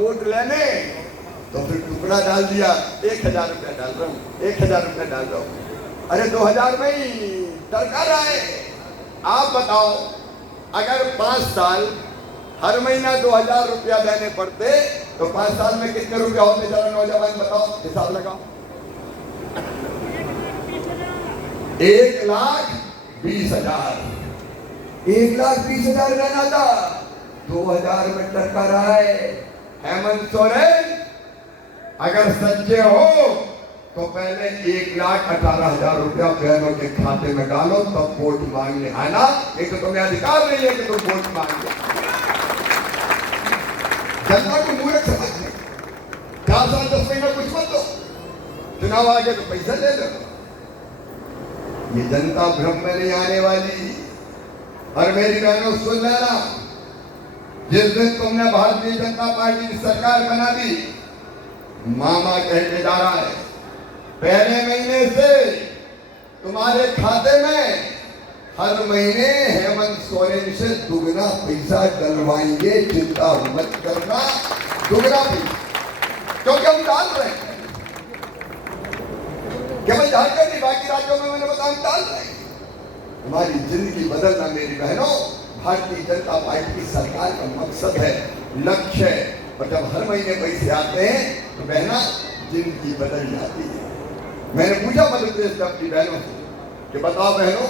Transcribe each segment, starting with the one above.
Vote लेने, तो फिर टुकड़ा डाल दिया, 1000 रुपया डाल रहा हूँ, 1000 रुपया डाल रहा हूँ। अरे 2000 में ही टरका रहा है। आप बताओ, अगर 5 साल हर महीना 2000 रुपया देने पड़ते तो 5 साल में कितने रुपया होते? जरा नौजवान बताओ, हिसाब लगाओ। 1,20,000, 1,20,000 रहना था, 2000 में टरका रहा है। हेमंत सोरेन अगर सच्चे हो तो पहले 1,18,000 रुपया बहनों के खाते में डालो, तब वोट मांगने आना। एक तो तुम्हें अधिकार नहीं है कि तुम वोट मांगे। जनता को मूर्ख समझने 4 साल 10 महीना कुछ मत दो, चुनाव आ गए तो पैसा ले लो। ये जनता भ्रम में नहीं आने वाली। और मेरी बहनों सुन लेना, जिस दिन तुमने भारतीय जनता पार्टी की सरकार बना दी, मामा कहने जा रहा है पहले महीने से तुम्हारे खाते में हर महीने हेमंत सोरेन से दुगना पैसा डलवाएंगे। चिंता मत करना, दुगना पैसा, क्योंकि हम डाल रहे हैं। केवल झारखंड नहीं, बाकी राज्यों में मैंने बताया हम डाल रहे हैं। हमारी जिंदगी बदलना मेरी बहनों भारतीय जनता पार्टी की सरकार का मकसद है, लक्ष्य है। और जब हर महीने पैसे आते हैं तो बहना जिंदगी बदल जाती है। मैंने पूछा मध्य प्रदेश में अपनी बहनों से कि बताओ बहनों,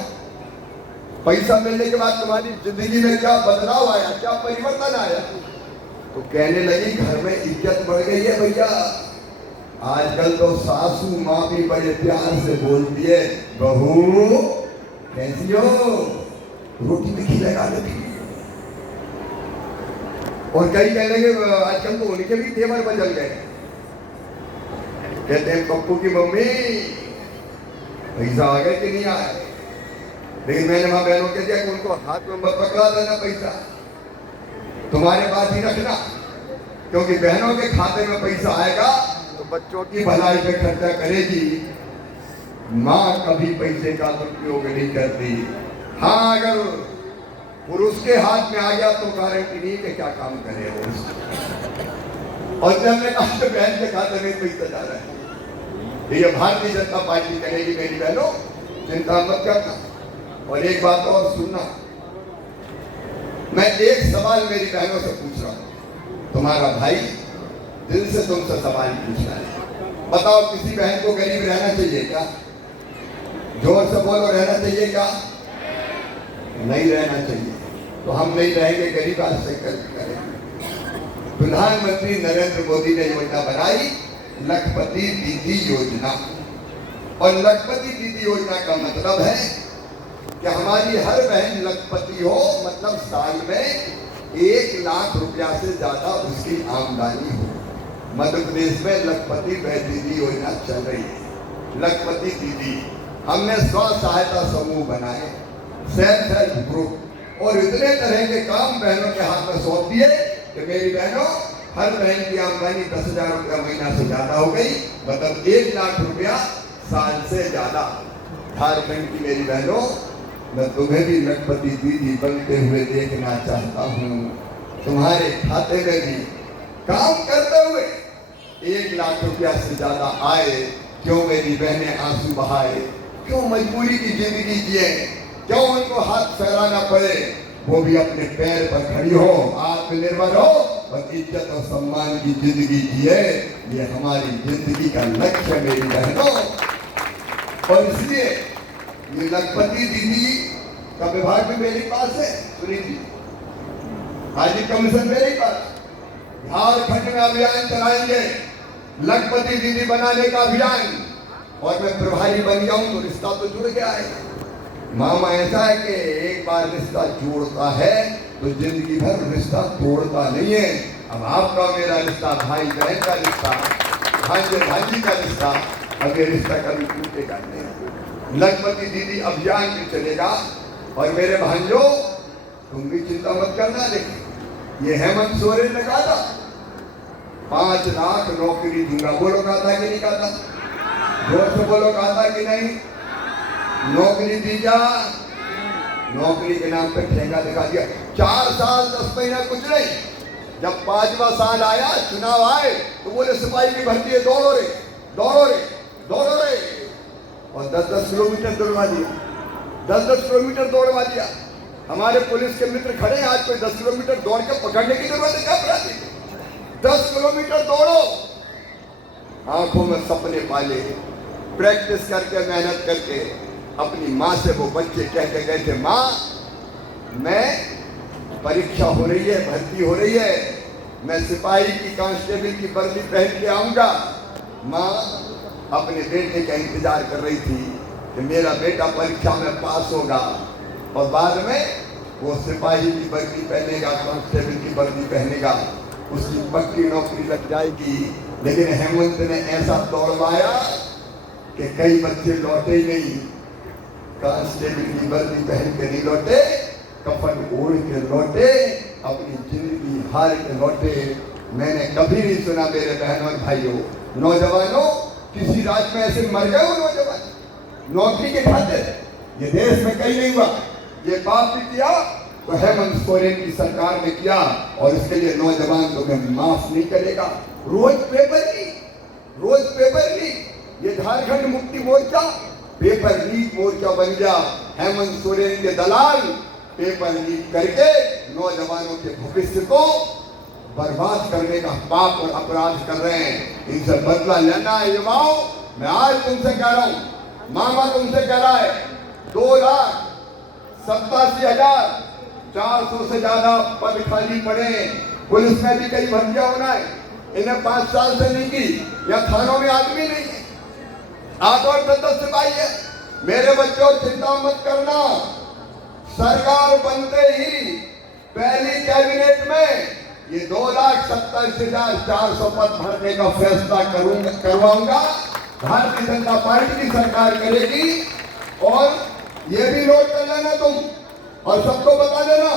पैसा मिलने के बाद तुम्हारी जिंदगी में क्या बदलाव आया, क्या परिवर्तन आया? तो कहने लगी घर में इज्जत बढ़ गई है भैया। आजकल तो सासू माँ भी बड़े प्यार से बोलती है, बहू कैसी हो, रोटी में घी लगा देती। और कई कहने लगे आजकल तो उनके भी तेवर बदल गए। कहते हैं पप्पू की मम्मी पैसा आ गए कि नहीं आए? लेकिन मैंने वहां बहनों के दिया कि उनको हाथ में पकड़ा देना पैसा, तुम्हारे पास ही रखना, क्योंकि बहनों के खाते में पैसा आएगा तो बच्चों की भलाई पे खर्चा करेगी। माँ कभी पैसे का दुरुपयोग नहीं करती। हाँ, अगर पुरुष के हाथ में आ गया तो गारंटी नहीं कि क्या काम करे वो। और जब मैंने कहा तो बहन के खाते में पैसा जा रहा है, ये भारतीय जनता पार्टी करेगी मेरी बहनों, चिंता मत करना। और एक बात और सुनना, मैं एक सवाल मेरी बहनों से पूछ रहा हूं, तुम्हारा भाई दिल से तुमसे सवाल पूछ रहा है। बताओ, किसी बहन को गरीब रहना चाहिए क्या? जोर से बोलो, रहना चाहिए क्या? नहीं रहना चाहिए। तो हम नहीं रहेंगे, गरीब आज से करेंगे। प्रधानमंत्री नरेंद्र मोदी ने योजना बनाई, लखपति दीदी योजना। और लखपति दीदी योजना का मतलब है कि हमारी हर बहन लखपति हो, मतलब साल में 1 लाख रुपया से ज्यादा उसकी आमदनी हो। मध्य प्रदेश में लखपति दीदी योजना चल रही है। लखपति दीदी, हमने स्व सहायता समूह बनाए, सेल्फ हेल्प ग्रुप, और इतने तरह के काम बहनों के हाथ में सौंप दिए कि मेरी बहनों हर बहन की आमदनी 10,000 रुपया महीना से ज्यादा हो गई, मतलब 1 लाख रुपया साल से ज्यादा। झारखंड की मेरी बहनों, मैं तुम्हें भी लखपति दीदी बनते हुए देखना चाहता हूँ। तुम्हारे खाते में भी काम करते हुए 1 लाख रुपया से ज्यादा आए। क्यों मेरी बहनें आंसू बहाए? क्यों मजबूरी की जिंदगी जिए? क्यों उनको हाथ फैलाना पड़े? वो भी अपने पैर पर खड़ी हो, आत्मनिर्भर हो और इज्जत और सम्मान की जिंदगी जिए। ये हमारी जिंदगी का लक्ष्य है मेरी बहनों। और इसलिए ये लखपति दीदी का विभाग भी मेरे पास है। सुनीति हाजी कमीशन मेरे पास। झारखंड में अभियान चलाएंगे, लखपति दीदी बनाने का अभियान। और मैं प्रभारी बन गया हूं तो रिश्ता तो जुड़ गया है। मामा ऐसा है कि एक बार रिश्ता जोड़ता है तो जिंदगी भर रिश्ता तोड़ता नहीं है। अब आपका मेरा रिश्ता, भाई बहन का रिश्ता, भांजे भांजी का रिश्ता, अब ये रिश्ता कभी टूटेगा नहीं। लखपति दीदी अभियान भी चलेगा। और मेरे भांजो, तुम भी चिंता मत करना। लेकिन ये हेमंत सोरेन ने कहा था 5 लाख नौकरी दूंगा। बोलो, कहा था कि नहीं कहा था? जोर से बोलो, कहा था कि नहीं? नौकरी दी जा, नौकरी के नाम पे ठेका दिखा दिया। 4 साल 10 महीना कुछ नहीं, जब 5वां साल आया, चुनाव आए, तो बोले सिपाही की भर्ती है, दौड़ो रे, दौड़ो रे, दौड़ो रे, और 10-10 किलोमीटर दौड़वा दिया, 10-10 किलोमीटर दौड़वा दिया। हमारे पुलिस के मित्र खड़े हैं, आज कोई 10 किलोमीटर दौड़ के पकड़ने की जरूरत है क्या अपराधी को? 10 किलोमीटर दौड़ो। आंखों में सपने पाले, प्रैक्टिस करके, मेहनत करके। अपनी माँ से वो बच्चे कह के गए थे, माँ मैं परीक्षा हो रही है, भर्ती हो रही है, मैं सिपाही की, कांस्टेबल की वर्दी पहन के आऊंगा। माँ अपने बेटे का इंतजार कर रही थी कि मेरा बेटा परीक्षा में पास होगा और बाद में वो सिपाही की वर्दी पहनेगा, कांस्टेबल की वर्दी पहनेगा, उसकी पक्की नौकरी लग जाएगी। लेकिन हेमंत ने ऐसा दौड़वाया कि कई बच्चे लौटे ही नहीं, कांस्टेबल की वर्दी पहन के नहीं लौटे, कफन ओढ़ के लौटे, अपनी जिंदगी हार के लौटे। मैंने कभी नहीं सुना मेरे बहनों और भाइयों, नौजवानों, किसी राज्य में ऐसे मर गए हो नौजवान नौकरी के खातिर। ये देश में कहीं नहीं हुआ। ये पाप भी किया तो हेमंत सोरेन की सरकार ने किया, और इसके लिए नौजवान तुम्हें माफ नहीं करेगा। रोज पेपर लीक, रोज पेपर लीक। ये झारखंड मुक्ति मोर्चा पेपर लीक मोर्चा बन गया। हेमंत सोरेन के दलाल पेपर लीक करके नौजवानों के भविष्य को बर्बाद करने का पाप और अपराध कर रहे हैं। इनसे बदला लेना है युवाओं। मैं आज तुमसे कह रहा हूं, मामा तुमसे कह रहा है, 2,87,400 से ज्यादा पद खाली पड़े। पुलिस में भी कई भर्तियां होना है, इन्हें 5 साल से नहीं की, या थानों में आदमी नहीं है, 8 और 10 सिपाही है। मेरे बच्चों चिंता मत करना, सरकार बनते ही पहली कैबिनेट में ये 2,70,400 पद भरने का फैसला करवाऊंगा। भारतीय जनता पार्टी की सरकार करेगी। और ये भी नोट कर लेना तुम, और सबको बता देना,